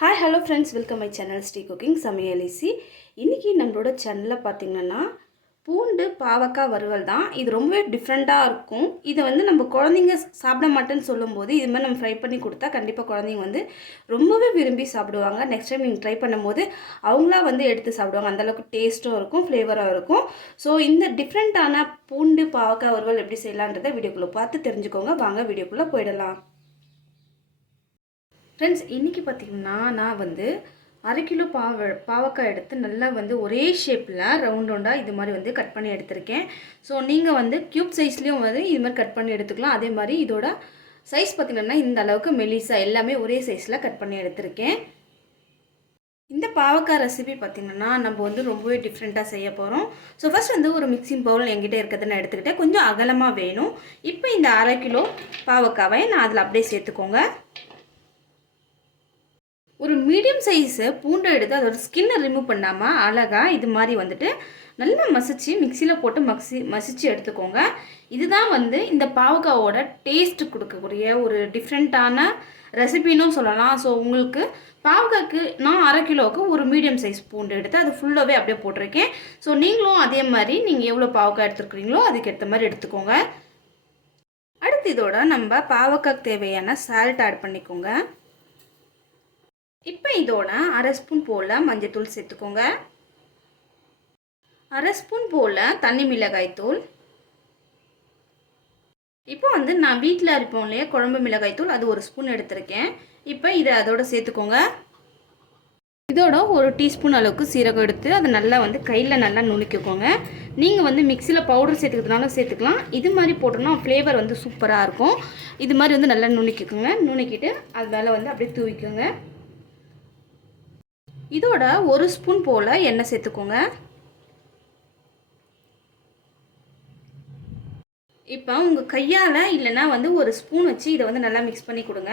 Hi hello friends, welcome my channel Sri cooking சமையல் easy. இன்றைக்கி நம்மளோட சேனலில் பார்த்திங்கன்னா பூண்டு பாவக்காய் வறுவல் தான். இது ரொம்பவே டிஃப்ரெண்ட்டாக இருக்கும். இதை நம்ம குழந்தைங்க சாப்பிட மாட்டேன்னு சொல்லும்போது இது மாதிரி நம்ம ஃப்ரை பண்ணி கொடுத்தா கண்டிப்பாக குழந்தைங்க ரொம்பவே விரும்பி சாப்பிடுவாங்க. நெக்ஸ்ட் டைம் நீங்கள் ட்ரை பண்ணும்போது அவங்களா எடுத்து சாப்பிடுவாங்க. அந்தளவுக்கு டேஸ்ட்டும் இருக்கும், ஃப்ளேவராக இருக்கும். ஸோ இந்த டிஃப்ரெண்ட்டான பூண்டு பாவக்காய் வறுவல் எப்படி செய்யலான்றதை வீடியோக்குள்ளே பார்த்து தெரிஞ்சுக்கோங்க. வாங்க வீடியோக்குள்ளே போயிடலாம். ஃப்ரெண்ட்ஸ், இன்றைக்கி பார்த்திங்கன்னா நான் அரை கிலோ பாவக்காய் எடுத்து நல்லா ஒரே ஷேப்பில் ரவுண்டாக இது மாதிரி கட் பண்ணி எடுத்திருக்கேன். ஸோ நீங்கள் க்யூப் சைஸ்லேயும் இது மாதிரி கட் பண்ணி எடுத்துக்கலாம். அதே மாதிரி இதோட சைஸ் பார்த்திங்கன்னா இந்த அளவுக்கு மெலிசா எல்லாமே ஒரே சைஸில் கட் பண்ணி எடுத்திருக்கேன். இந்த பாவக்காய் ரெசிபி பார்த்திங்கன்னா நம்ம ரொம்பவே டிஃப்ரெண்ட்டாக செய்ய போகிறோம். ஸோ ஃபஸ்ட் ஒரு மிக்சிங் பவுல் என்கிட்ட இருக்கிறத நான் எடுத்துக்கிட்டேன். கொஞ்சம் அகலமாக வேணும். இப்போ இந்த அரை கிலோ பாவக்காவை நான் அதில் அப்படியே சேர்த்துக்கோங்க. ஒரு மீடியம் சைஸு பூண்டை எடுத்து அதோட ஸ்கின்னை ரிமூவ் பண்ணாமல் அழகாக இது மாதிரி நல்லா மசிச்சு மிக்சியில் போட்டு மசிச்சு எடுத்துக்கோங்க. இதுதான் இந்த பாவக்காவோட டேஸ்ட் கொடுக்கக்கூடிய ஒரு டிஃப்ரெண்ட்டான ரெசிபின்னு சொல்லலாம். ஸோ உங்களுக்கு பாவக்காய்க்கு நான் அரை கிலோவுக்கு ஒரு மீடியம் சைஸ் பூண்டு எடுத்து அது ஃபுல்லாகவே அப்படியே போட்டிருக்கேன். ஸோ நீங்களும் அதே மாதிரி நீங்கள் எவ்வளோ பாவக்காய் எடுத்துருக்குறீங்களோ அதுக்கேற்ற மாதிரி எடுத்துக்கோங்க. அடுத்து இதோட நம்ம பாவக்காய்க்கு தேவையான சால்ட் ஆட் பண்ணிக்கோங்க. இப்போ இதோட அரை ஸ்பூன் போல் மஞ்சள்தூள் சேர்த்துக்கோங்க. அரை ஸ்பூன் போல் தனி மிளகாய் தூள். இப்போ நான் வீட்டில் அரைப்போம் இல்லையா குழம்பு மிளகாய் தூள், அது ஒரு ஸ்பூன் எடுத்திருக்கேன். இப்போ இதை அதோட சேர்த்துக்கோங்க. இதோட ஒரு டீஸ்பூன் அளவுக்கு சீரகம் எடுத்து அதை நல்லா கையில் நல்லா நுணுக்கிக்கோங்க. நீங்கள் மிக்சியில் பவுடர் சேர்த்துக்கிறதுனாலும் சேர்த்துக்கலாம். இது மாதிரி போட்டோம்னா ஃப்ளேவர் சூப்பராக இருக்கும். இது மாதிரி நல்லா நுணுக்கிக்கோங்க. நுணுக்கிட்டு அது மேலே அப்படியே தூவிக்கோங்க. இதோட ஒரு ஸ்பூன் போல் எண்ணெய் சேர்த்துக்கோங்க. இப்போ உங்கள் கையால் இல்லைன்னா ஒரு ஸ்பூன் வச்சு இதை நல்லா மிக்ஸ் பண்ணி கொடுங்க.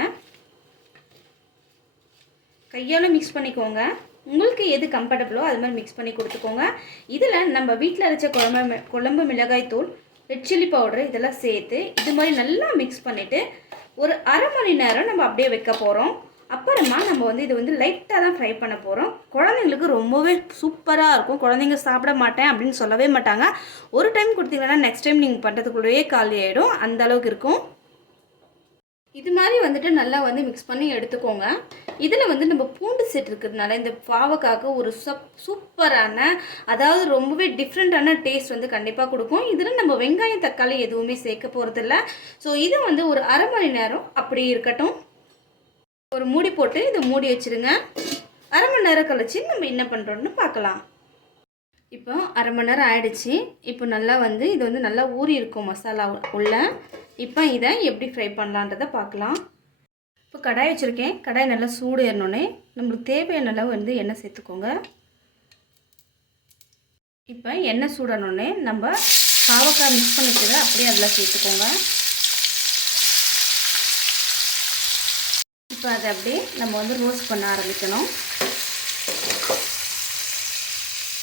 கையால் மிக்ஸ் பண்ணிக்கோங்க. உங்களுக்கு எது கம்ஃபர்டபுளோ அது மாதிரி மிக்ஸ் பண்ணி கொடுத்துக்கோங்க. இதில் நம்ம வீட்டில் அரைச்ச குழம்பு மிளகாய் தூள், ரெட் சில்லி பவுடர் இதெல்லாம் சேர்த்து இது மாதிரி நல்லா மிக்ஸ் பண்ணிவிட்டு ஒரு அரை மணி நேரம் நம்ம அப்படியே வைக்க போகிறோம். அப்புறமா நம்ம இது லைட்டாக தான் ஃப்ரை பண்ண போகிறோம். குழந்தைங்களுக்கு ரொம்பவே சூப்பராக இருக்கும். குழந்தைங்க சாப்பிட மாட்டேன் அப்படின்னு சொல்லவே மாட்டாங்க. ஒரு டைம் கொடுத்தீங்கன்னா நெக்ஸ்ட் டைம் நீங்கள் பண்ணுறதுக்குள்ளேயே காலி ஆகிடும். அந்த அளவுக்கு இருக்கும். இது மாதிரி நல்லா மிக்ஸ் பண்ணி எடுத்துக்கோங்க. இதில் நம்ம பூண்டு சேர்த்துருக்கிறதுனால இந்த பாவக்காய்க்கு ஒரு சூப்பரான, அதாவது ரொம்பவே டிஃப்ரெண்ட்டான டேஸ்ட் கண்டிப்பாக கொடுக்கும். இதில் நம்ம வெங்காயம் தக்காளி எதுவுமே சேர்க்க போகிறதில்ல. ஸோ இது ஒரு அரை மணி நேரம் அப்படி இருக்கட்டும். ஒரு மூடி போட்டு இதை மூடி வச்சுருங்க. அரை மணி நேரம் கழிச்சு நம்ம என்ன பண்ணுறோன்னு பார்க்கலாம். இப்போ அரை மணி நேரம் ஆயிடுச்சு. இப்போ நல்லா இது நல்லா ஊறி இருக்கும் மசாலா உள்ள. இப்போ இதை எப்படி ஃப்ரை பண்ணலான்றதை பார்க்கலாம். இப்போ கடாய் வச்சுருக்கேன். கடாய் நல்லா சூடு ஏறினோடனே நம்மளுக்கு தேவையான அளவு எண்ணெய் சேர்த்துக்கோங்க. இப்போ எண்ணெய் சூடானோடனே நம்ம பாவக்காய் மிக்ஸ் பண்ணிக்கிறத அப்படியே அதில் சேர்த்துக்கோங்க. இப்போ அதை அப்படியே நம்ம ரோஸ்ட் பண்ண ஆரம்பிக்கணும்.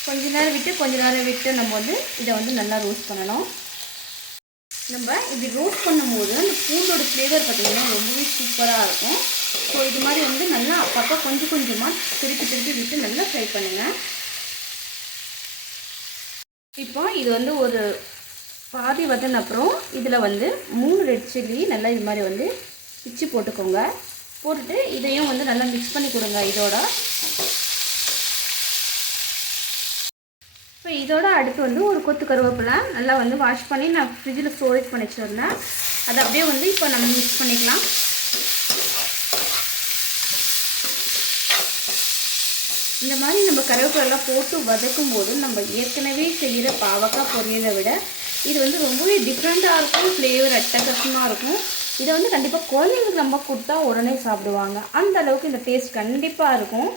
கொஞ்ச நேரம் விட்டு நம்ம இதை நல்லா ரோஸ்ட் பண்ணணும். நம்ம இப்படி ரோஸ்ட் பண்ணும்போது அந்த பூண்டோட ஃப்ளேவர் பார்த்திங்கன்னா ரொம்பவே சூப்பராக இருக்கும். ஸோ இது மாதிரி நல்லா அப்பப்போ கொஞ்சம் கொஞ்சமாக திருப்பி விட்டு நல்லா ஃப்ரை பண்ணுங்கள். இப்போ இது ஒரு பாதி வதன அப்புறம் இதில் 3 ரெட் சில்லி நல்லா இது மாதிரி பிச்சு போட்டுக்கோங்க. போட்டுட்டு இதையும் நல்லா மிக்ஸ் பண்ணி கொடுங்க இதோட. இப்போ இதோட அடுத்து ஒரு கொத்து கருவேப்பிலை நல்லா வாஷ் பண்ணி நான் ஃப்ரிட்ஜில் ஸ்டோரேஜ் பண்ணி வச்சுருந்தேன். அதை அப்படியே இப்போ நம்ம மிக்ஸ் பண்ணிக்கலாம். இந்த மாதிரி நம்ம கருவேப்பிலெல்லாம் போட்டு வதக்கும் போது நம்ம ஏற்கனவே செய்கிற பாவக்காய் பொரியலை விட இது ரொம்பவே டிஃப்ரெண்ட்டாக இருக்கும். ஃப்ளேவர் அட்டகாசமாக இருக்கும். இதை கண்டிப்பாக குழந்தைங்களுக்கு நம்ம கொடுத்தா உடனே சாப்பிடுவாங்க. அந்த அளவுக்கு இந்த டேஸ்ட் கண்டிப்பாக இருக்கும்.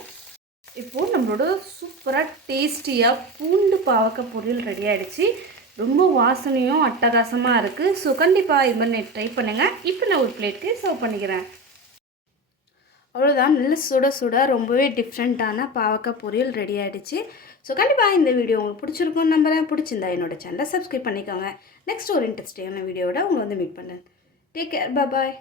இப்போது நம்மளோட சூப்பராக டேஸ்டியாக பூண்டு பாவக்காய் பொரியல் ரெடி ஆகிடுச்சு. ரொம்ப வாசனையும் அட்டகாசமாக இருக்குது. ஸோ கண்டிப்பாக இது மாதிரி ட்ரை பண்ணுங்கள். இப்போ நான் ஒரு பிளேட்டுக்கு சர்வ் பண்ணிக்கிறேன். அவ்வளோதான், நல்ல சுட ரொம்பவே டிஃப்ரெண்ட்டான பாவக்காய் பொரியல் ரெடி ஆகிடுச்சு. ஸோ கண்டிப்பாக இந்த வீடியோ உங்களுக்கு பிடிச்சிருக்கும்னு நம்புறேன். பிடிச்சிருந்தா என்னோட சேனலை சப்ஸ்கிரைப் பண்ணிக்கோங்க. நெக்ஸ்ட் ஒரு இன்ட்ரெஸ்டிங்கான வீடியோவோட உங்களை மீட் பண்ணுறேன். Take care. Bye-bye.